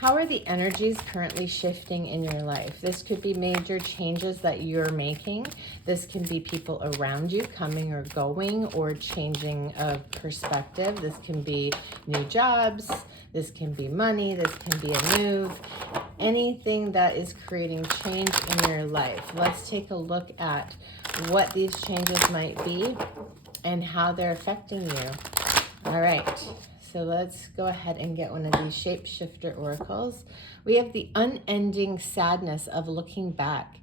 How are the energies currently shifting in your life? This could be major changes that you're making. This can be people around you coming or going or changing of perspective. This can be new jobs. This can be money. This can be a move. Anything that is creating change in your life. Let's take a look at what these changes might be and how they're affecting you. All right. So let's go ahead and get one of these shapeshifter oracles. We have the unending sadness of looking back,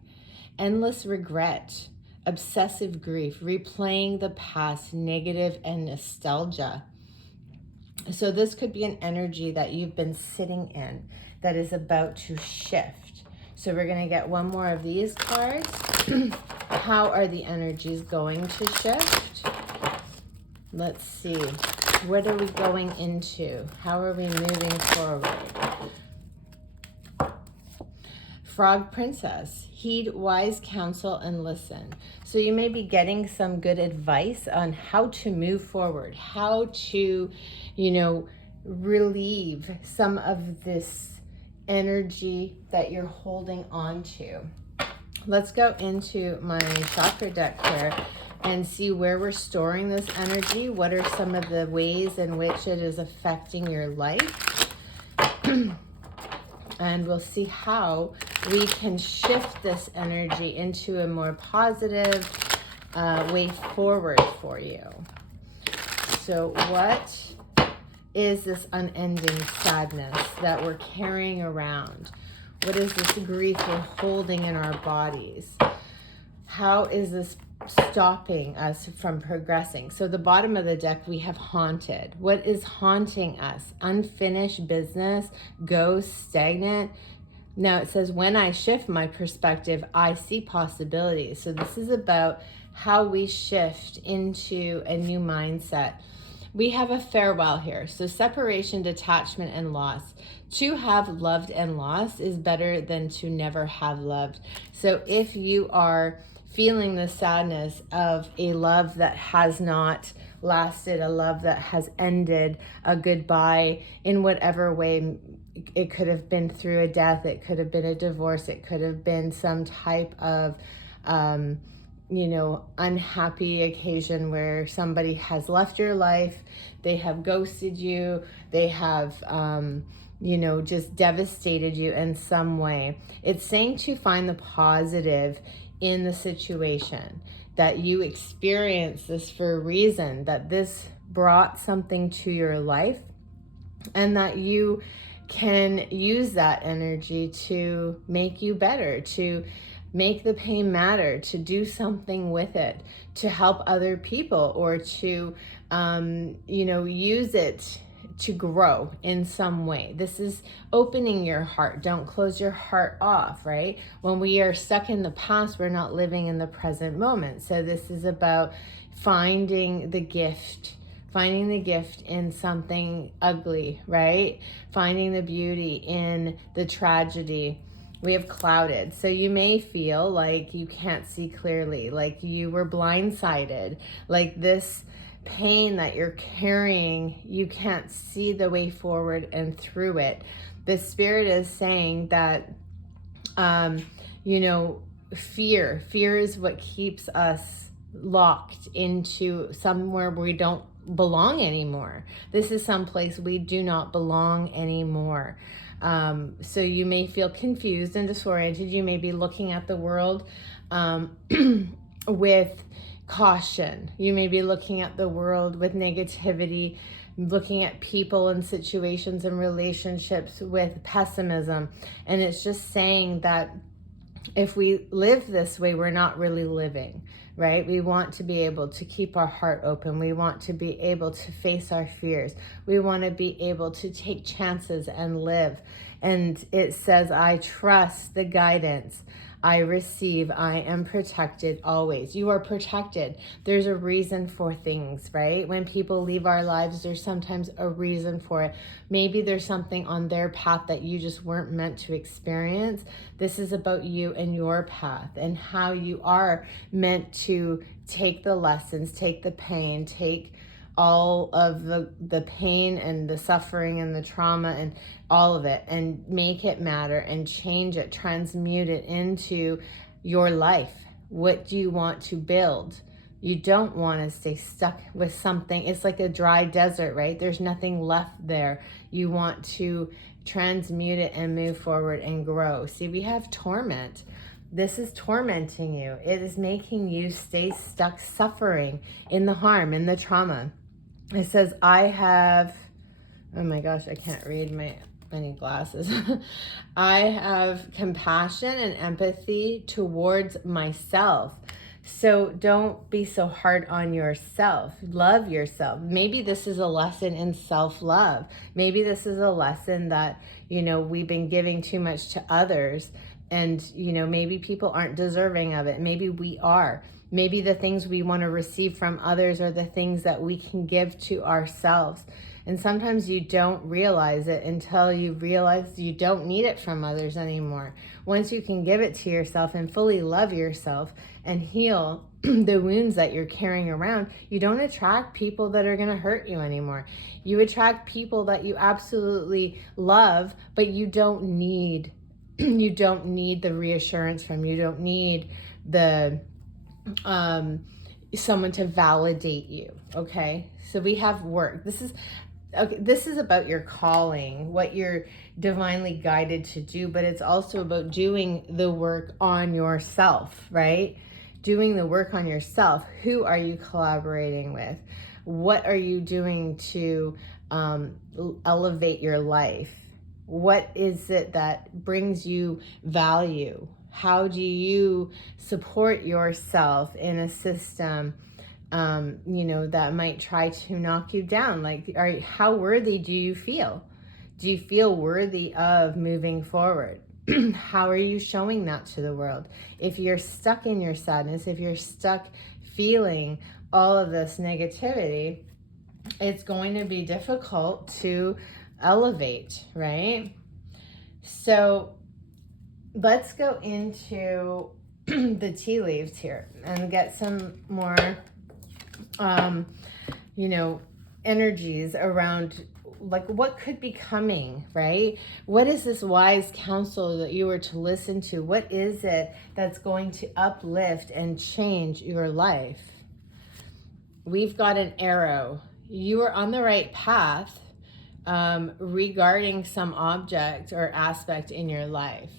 endless regret, obsessive grief, replaying the past, negative and nostalgia. So this could be an energy that you've been sitting in that is about to shift. So we're going to get one more of these cards. How are the energies going to shift? Let's see. What are we going into? How are we moving forward? Frog Princess, heed wise counsel and listen. So you may be getting some good advice on how to move forward, how to, relieve some of this energy that you're holding on to. Let's go into my chakra deck here and see where we're storing this energy. What are some of the ways in which it is affecting your life? And we'll see how we can shift this energy into a more positive way forward for you. So what is this unending sadness that we're carrying around? What is this grief we're holding in our bodies? How is this stopping us from progressing? So the bottom of the deck, we have haunted. What is haunting us? Unfinished business, ghost, stagnant. Now it says, when I shift my perspective, I see possibilities. So this is about how we shift into a new mindset. We have a farewell here. So separation, detachment, and loss. To have loved and lost is better than to never have loved. So if you are feeling the sadness of a love that has not lasted, a love that has ended, a goodbye in whatever way, it could have been through a death, it could have been a divorce, it could have been some type of unhappy occasion where somebody has left your life, they have ghosted you, they have just devastated you in some way. It's saying to find the positive in the situation, that you experience this for a reason, that this brought something to your life, and that you can use that energy to make you better, to make the pain matter, to do something with it, to help other people, or to use it to grow in some way. This is opening your heart. Don't close your heart off, right? When we are stuck in the past, we're not living in the present moment. So this is about finding the gift in something ugly, right? Finding the beauty in the tragedy. We have clouded. So you may feel like you can't see clearly, like you were blindsided, like this pain that you're carrying, you can't see the way forward and through it. The spirit is saying that, fear is what keeps us locked into somewhere where we don't belong anymore. This is someplace we do not belong anymore. So you may feel confused and disoriented. You may be looking at the world with caution. You may be looking at the world with negativity, looking at people and situations and relationships with pessimism. And it's just saying that if we live this way, we're not really living, right? We want to be able to keep our heart open. We want to be able to face our fears. We want to be able to take chances and live. And it says, I trust the guidance I receive. I am protected always. You are protected. There's a reason for things, right? When people leave our lives, there's sometimes a reason for it. Maybe there's something on their path that you just weren't meant to experience. This is about you and your path and how you are meant to take the lessons, take the pain, take all of the pain and the suffering and the trauma and all of it, and make it matter and change it, transmute it into your life. What do you want to build? You don't want to stay stuck with something. It's like a dry desert, right? There's nothing left there. You want to transmute it and move forward and grow. See, we have torment. This is tormenting you. It is making you stay stuck, suffering in the harm, in the trauma. It says, I have, oh my gosh, I can't read many glasses. I have compassion and empathy towards myself. So don't be so hard on yourself. Love yourself. Maybe this is a lesson in self-love. Maybe this is a lesson that, we've been giving too much to others. And, maybe people aren't deserving of it. Maybe we are. Maybe the things we want to receive from others are the things that we can give to ourselves. And sometimes you don't realize it until you realize you don't need it from others anymore. Once you can give it to yourself and fully love yourself and heal the wounds that you're carrying around, you don't attract people that are going to hurt you anymore. You attract people that you absolutely love, but you don't need the reassurance from, you don't need the someone to validate you. Okay, so we have work. This is about your calling, what you're divinely guided to do, but it's also about doing the work on yourself, right? Doing the work on yourself. Who are you collaborating with? What are you doing to elevate your life? What is it that brings you value? How do you support yourself in a system that might try to knock you down? Like, how worthy do you feel? Do you feel worthy of moving forward? How are you showing that to the world? If you're stuck in your sadness, if you're stuck feeling all of this negativity, it's going to be difficult to elevate, right? So let's go into the tea leaves here and get some more energies around, like, what could be coming, right? What is this wise counsel that you were to listen to? What is it that's going to uplift and change your life? We've got an arrow. You are on the right path regarding some object or aspect in your life.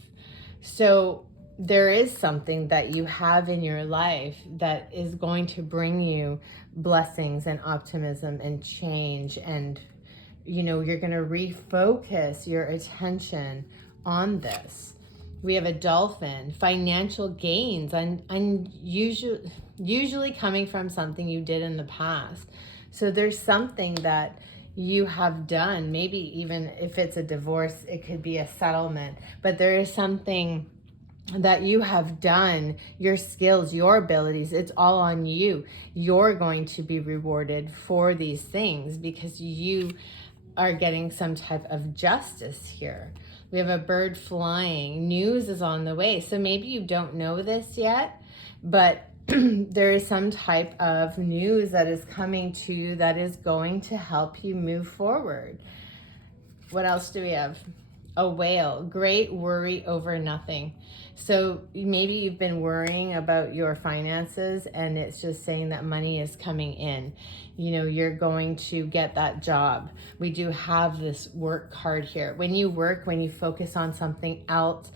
So there is something that you have in your life that is going to bring you blessings and optimism and change, and you're going to refocus your attention on this. We have a dolphin, financial gains, and usually coming from something you did in the past. So there's something that you have done, maybe even if it's a divorce, it could be a settlement, but there is something that you have done, your skills, your abilities, it's all on you. You're going to be rewarded for these things because you are getting some type of justice here. We have a bird flying. News is on the way. So maybe you don't know this yet, but there is some type of news that is coming to you that is going to help you move forward. What else do we have? A whale, great worry over nothing. So maybe you've been worrying about your finances and it's just saying that money is coming in. You're going to get that job. We do have this work card here. When you work, when you focus on something else,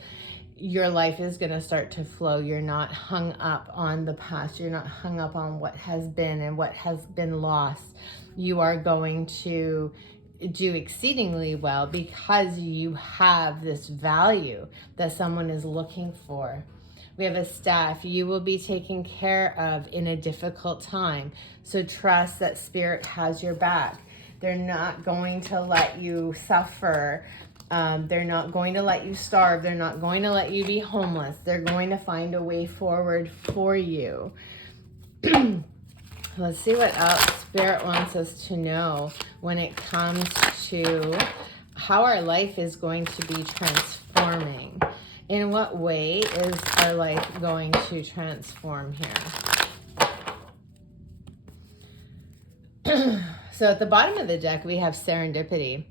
your life is going to start to flow. You're not hung up on the past. You're not hung up on what has been and what has been lost. You are going to do exceedingly well because you have this value that someone is looking for. We have a staff. You will be taken care of in a difficult time. So trust that Spirit has your back. They're not going to let you suffer. They're not going to let you starve. They're not going to let you be homeless. They're going to find a way forward for you. Let's see what else Spirit wants us to know when it comes to how our life is going to be transforming. In what way is our life going to transform here? So at the bottom of the deck, we have serendipity.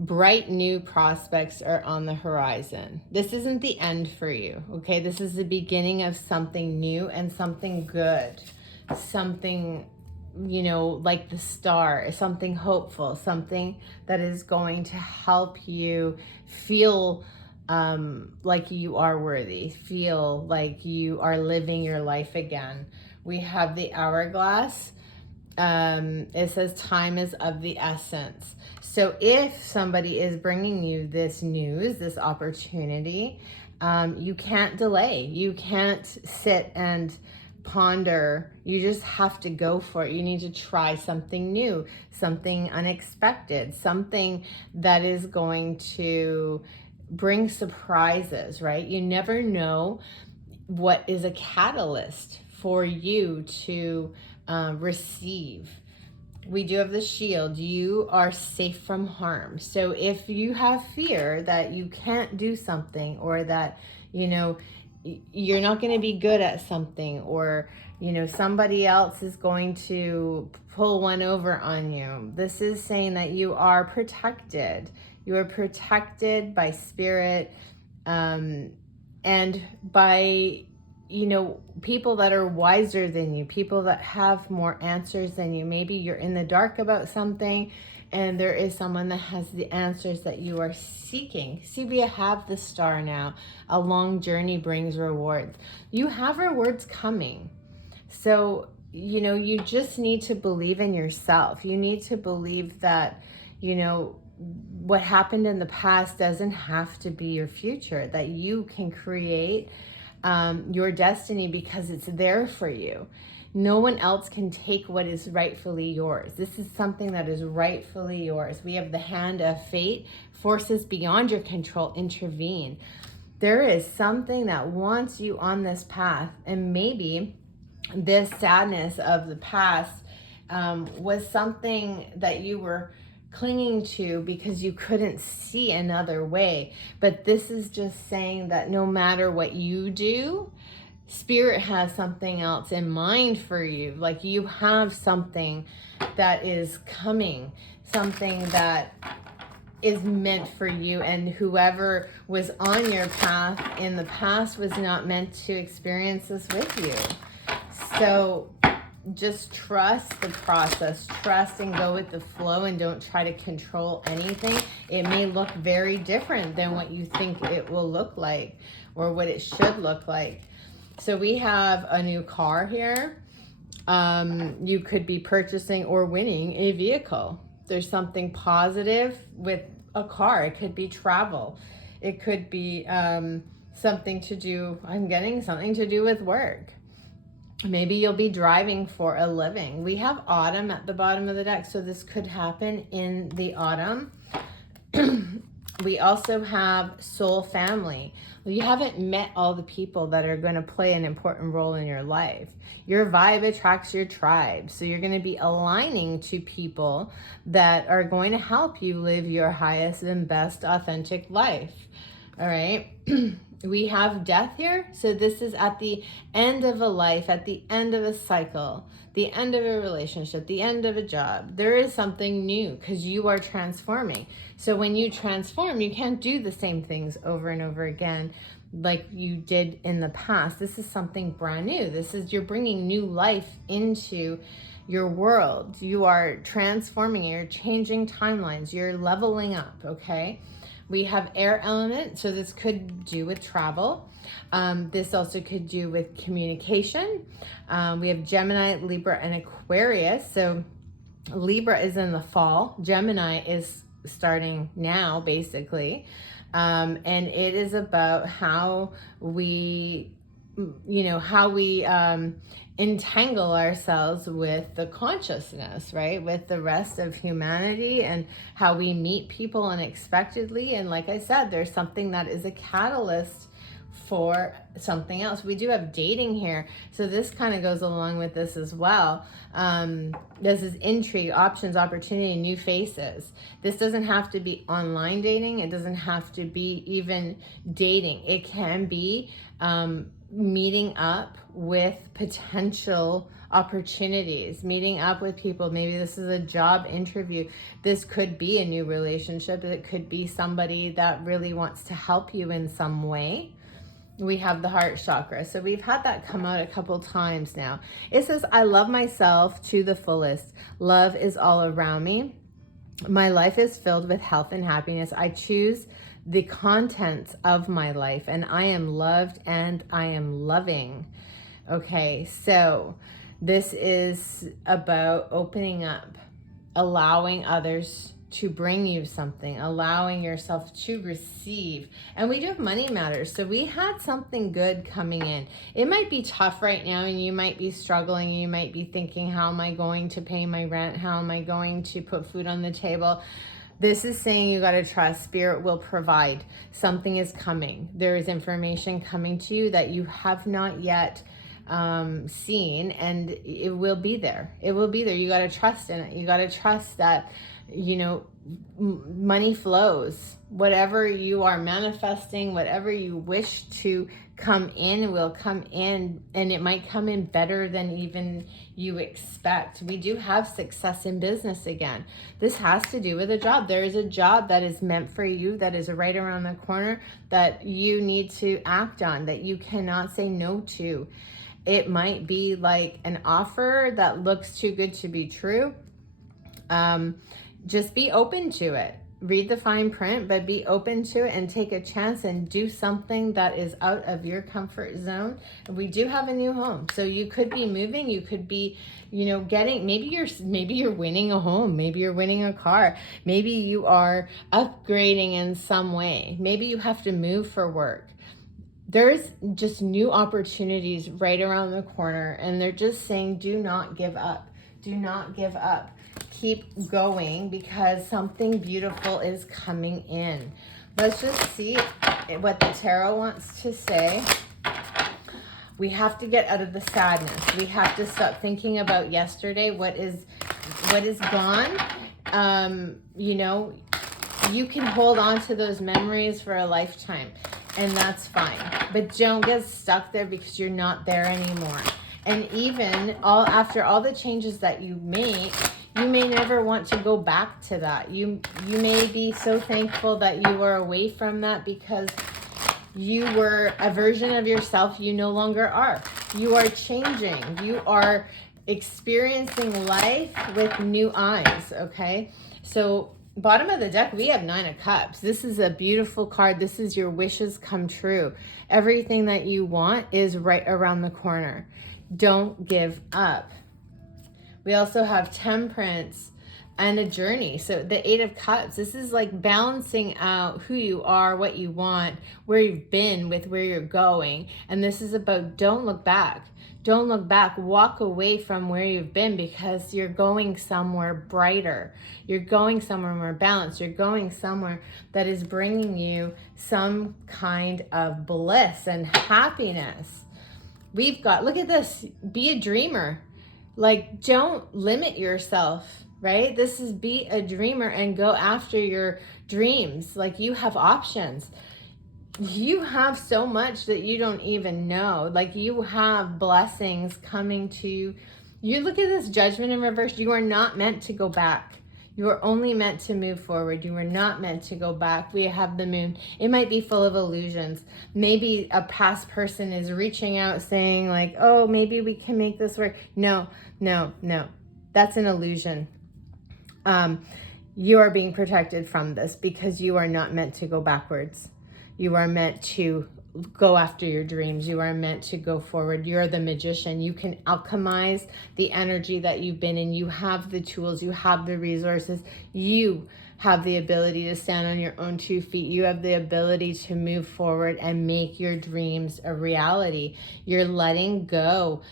Bright new prospects are on the horizon. This isn't the end for you, okay? This is the beginning of something new and something good. Something, you know, like the star, something hopeful, something that is going to help you feel like you are worthy, feel like you are living your life again. We have the hourglass. It says time is of the essence. So if somebody is bringing you this news, this opportunity, you can't delay. You can't sit and ponder. You just have to go for it. You need to try something new, something unexpected, something that is going to bring surprises, right? You never know what is a catalyst for you to receive. We do have the shield. You are safe from harm. So if you have fear that you can't do something, or that, you know, you're not going to be good at something, or, you know, somebody else is going to pull one over on you, this is saying that you are protected. You are protected by spirit, and by, you know, people that are wiser than you, people that have more answers than you. Maybe you're in the dark about something, and there is someone that has the answers that you are seeking. See, we have the star now. A long journey brings rewards. You have rewards coming. So, you know, you just need to believe in yourself. You need to believe that, you know, what happened in the past doesn't have to be your future, that you can create your destiny because it's there for you. No one else can take what is rightfully yours. This is something that is rightfully yours. We have the hand of fate. Forces beyond your control intervene. There is something that wants you on this path, and maybe this sadness of the past was something that you were clinging to because you couldn't see another way. But this is just saying that no matter what you do, Spirit has something else in mind for you. Like, you have something that is coming, something that is meant for you, and whoever was on your path in the past was not meant to experience this with you. So just trust the process, trust and go with the flow, and don't try to control anything. It may look very different than what you think it will look like, or what it should look like. So we have a new car here. You could be purchasing or winning a vehicle. There's something positive with a car. It could be travel. It could be something to do, I'm getting something to do with work. Maybe you'll be driving for a living. We have autumn at the bottom of the deck, so this could happen in the autumn. We also have soul family. Well, you haven't met all the people that are going to play an important role in your life. Your vibe attracts your tribe. So you're going to be aligning to people that are going to help you live your highest and best authentic life. All right. We have death here. So this is at the end of a life, at the end of a cycle, the end of a relationship, the end of a job. There is something new because you are transforming. So when you transform, you can't do the same things over and over again like you did in the past. This is something brand new. This is, you're bringing new life into your world. You are transforming, you're changing timelines, you're leveling up, okay? We have air element, so this could do with travel. This also could do with communication. We have Gemini, Libra, and Aquarius. So Libra is in the fall. Gemini is starting now, basically. And it is about how we, entangle ourselves with the consciousness, right? With the rest of humanity, and how we meet people unexpectedly. And like I said, there's something that is a catalyst for something else. We do have dating here, so this kind of goes along with this as well. This is intrigue, options, opportunity, new faces. This doesn't have to be online dating. It doesn't have to be even dating. It can be meeting up with potential opportunities, meeting up with people. Maybe this is a job interview. This could be a new relationship. It could be somebody that really wants to help you in some way. We have the heart chakra. So we've had that come out a couple times now. It says, I love myself to the fullest. Love is all around me. My life is filled with health and happiness. I choose the contents of my life, and I am loved and I am loving. Okay, so this is about opening up, allowing others to bring you something, allowing yourself to receive. And we do have money matters. So we had something good coming in. It might be tough right now, and you might be struggling. You might be thinking, how am I going to pay my rent? How am I going to put food on the table? This is saying you got to trust. Spirit will provide. Something is coming. There is information coming to you that you have not yet seen, and it will be there. It will be there. You got to trust in it. You got to trust that, you know, money flows. Whatever you are manifesting, whatever you wish to come in will come in, and it might come in better than even you expect. We do have success in business again. This has to do with a job. There is a job that is meant for you, that is right around the corner, that you need to act on, that you cannot say no to. It might be like an offer that looks too good to be true. Just be open to it. Read the fine print, but be open to it and take a chance and do something that is out of your comfort zone. We do have a new home. So you could be moving, you could be, you know, getting, maybe you're winning a home, maybe you're winning a car, maybe you are upgrading in some way. Maybe you have to move for work. There's just new opportunities right around the corner, and they're just saying, do not give up. Do not give up. Keep going, because something beautiful is coming in. Let's just see what the tarot wants to say. We have to get out of the sadness. We have to stop thinking about yesterday, what is gone. You know, you can hold on to those memories for a lifetime, and that's fine. But don't get stuck there, because you're not there anymore. And even after all the changes that you make, you may never want to go back to that. You may be so thankful that you were away from that, because you were a version of yourself you no longer are. You are changing. You are experiencing life with new eyes, okay? So bottom of the deck, we have 9 of Cups. This is a beautiful card. This is your wishes come true. Everything that you want is right around the corner. Don't give up. We also have Temperance and a journey. So the 8 of Cups, this is like balancing out who you are, what you want, where you've been with where you're going. And this is about don't look back. Don't look back. Walk away from where you've been, because you're going somewhere brighter. You're going somewhere more balanced. You're going somewhere that is bringing you some kind of bliss and happiness. We've got, look at this, be a dreamer. Like, don't limit yourself, right? This is be a dreamer and go after your dreams. Like, you have options. You have so much that you don't even know. Like, you have blessings coming to you. You look at this Judgment in reverse. You are not meant to go back. You are only meant to move forward. You are not meant to go back. We have the Moon. It might be full of illusions. Maybe a past person is reaching out saying like, oh, maybe we can make this work. No. That's an illusion. You are being protected from this, because you are not meant to go backwards. You are meant to go after your dreams. You are meant to go forward. You're the magician. You can alchemize the energy that you've been in. You have the tools. You have the resources. You have the ability to stand on your own 2 feet. You have the ability to move forward and make your dreams a reality. You're letting go.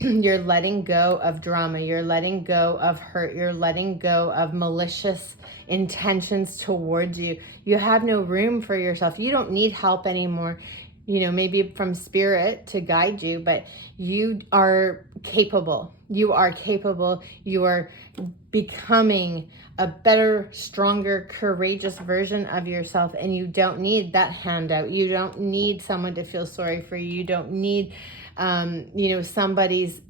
You're letting go of drama. You're letting go of hurt. You're letting go of malicious intentions towards you. You have no room for yourself. You don't need help anymore. maybe from spirit to guide you, but you are capable. You are capable. You are becoming a better, stronger, courageous version of yourself. And you don't need that handout. You don't need someone to feel sorry for you. You don't need, somebody's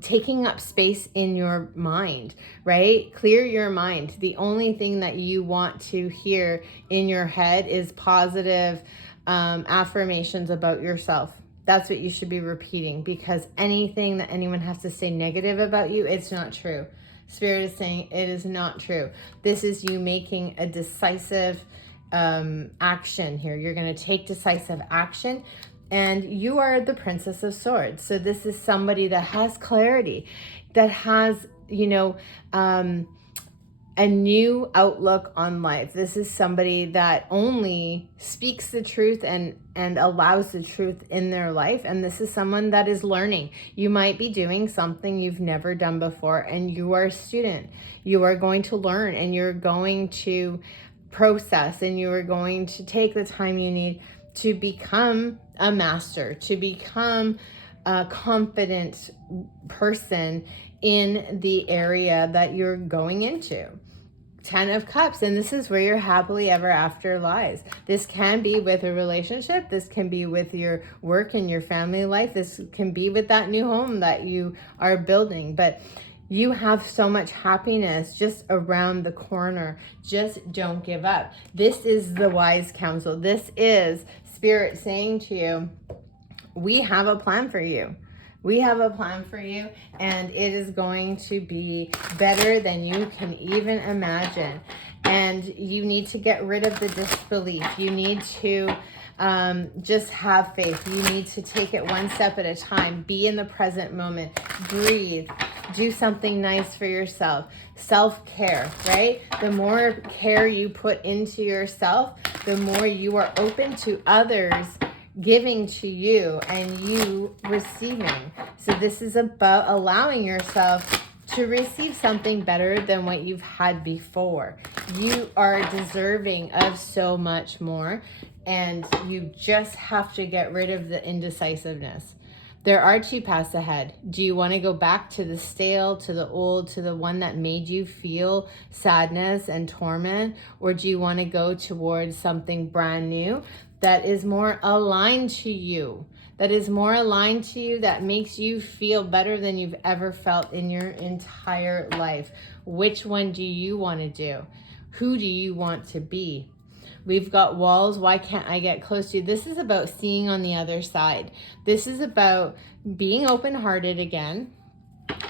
taking up space in your mind, right? Clear your mind. The only thing that you want to hear in your head is positive affirmations about yourself. That's what you should be repeating, because anything that anyone has to say negative about you, it's not true. Spirit is saying it is not true. This is you making a decisive action here. You're going to take decisive action. And you are the Princess of Swords. So this is somebody that has clarity, that has, a new outlook on life. This is somebody that only speaks the truth and allows the truth in their life. And this is someone that is learning. You might be doing something you've never done before, and you are a student. You are going to learn, and you're going to process, and you are going to take the time you need to become a master, to become a confident person in the area that you're going into. 10 of Cups, and this is where your happily ever after lies. This can be with a relationship. This can be with your work and your family life. This can be with that new home that you are building. But you have so much happiness just around the corner. Just don't give up. This is the wise counsel. This is Spirit saying to you, we have a plan for you. We have a plan for you, and it is going to be better than you can even imagine. And you need to get rid of the disbelief. You need to just have faith. You need to take it one step at a time. Be in the present moment. Breathe. Do something nice for yourself. Self-care, right? The more care you put into yourself, the more you are open to others giving to you and you receiving. So this is about allowing yourself to receive something better than what you've had before. You are deserving of so much more, and you just have to get rid of the indecisiveness. There are 2 paths ahead. Do you want to go back to the stale, to the old, to the one that made you feel sadness and torment? Or do you want to go towards something brand new that is more aligned to you? That is more aligned to you, that makes you feel better than you've ever felt in your entire life. Which one do you want to do? Who do you want to be? We've got walls. Why can't I get close to you? This is about seeing on the other side. This is about being open-hearted again,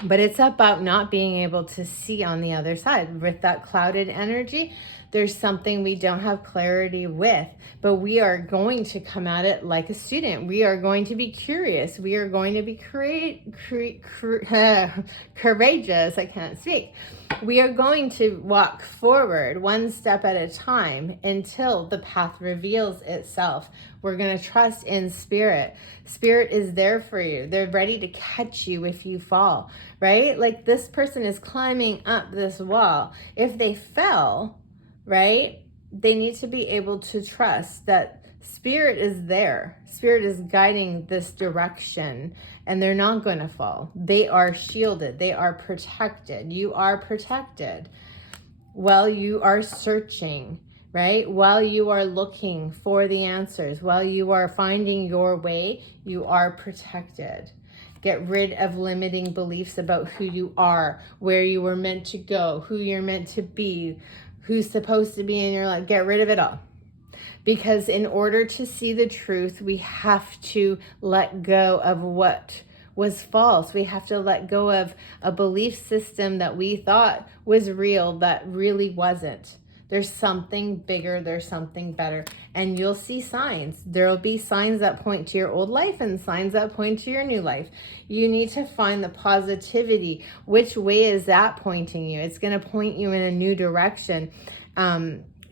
but it's about not being able to see on the other side. With that clouded energy, there's something we don't have clarity with, but we are going to come at it like a student. We are going to be curious. We are going to be courageous. I can't speak. We are going to walk forward one step at a time until the path reveals itself. We're going to trust in Spirit. Spirit is there for you. They're ready to catch you if you fall, right? Like this person is climbing up this wall. If they fell, right, they need to be able to trust that Spirit is there. Spirit is guiding this direction, and they're not going to fall. They are shielded. They are protected. You are protected while you are searching, right? While you are looking for the answers, while you are finding your way, you are protected. Get rid of limiting beliefs about who you are, where you were meant to go, who you're meant to be, who's supposed to be in your life. Get rid of it all. Because in order to see the truth, we have to let go of what was false. We have to let go of a belief system that we thought was real that really wasn't. There's something bigger, there's something better, and you'll see signs. There'll be signs that point to your old life and signs that point to your new life. You need to find the positivity. Which way is that pointing you? It's going to point you in a new direction.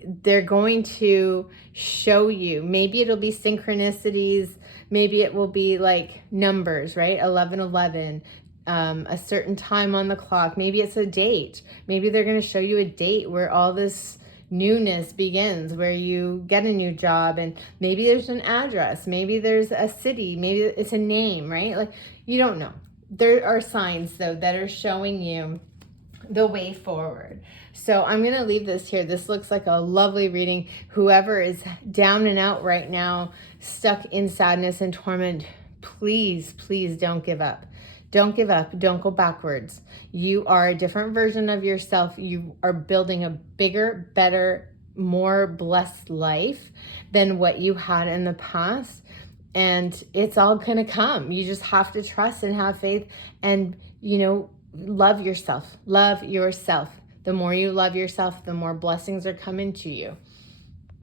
They're going to show you. Maybe it'll be synchronicities. Maybe it will be like numbers, right? 1111. A certain time on the clock. Maybe it's a date. Maybe they're going to show you a date where all this, newness begins, where you get a new job and maybe there's an address, maybe there's a city, maybe it's a name, right? Like, you don't know. There are signs though that are showing you the way forward. So I'm going to leave this here. This looks like a lovely reading. Whoever is down and out right now, stuck in sadness and torment, please, please don't give up. Don't give up. Don't go backwards. You are a different version of yourself. You are building a bigger, better, more blessed life than what you had in the past. And it's all going to come. You just have to trust and have faith and, love yourself. Love yourself. The more you love yourself, the more blessings are coming to you.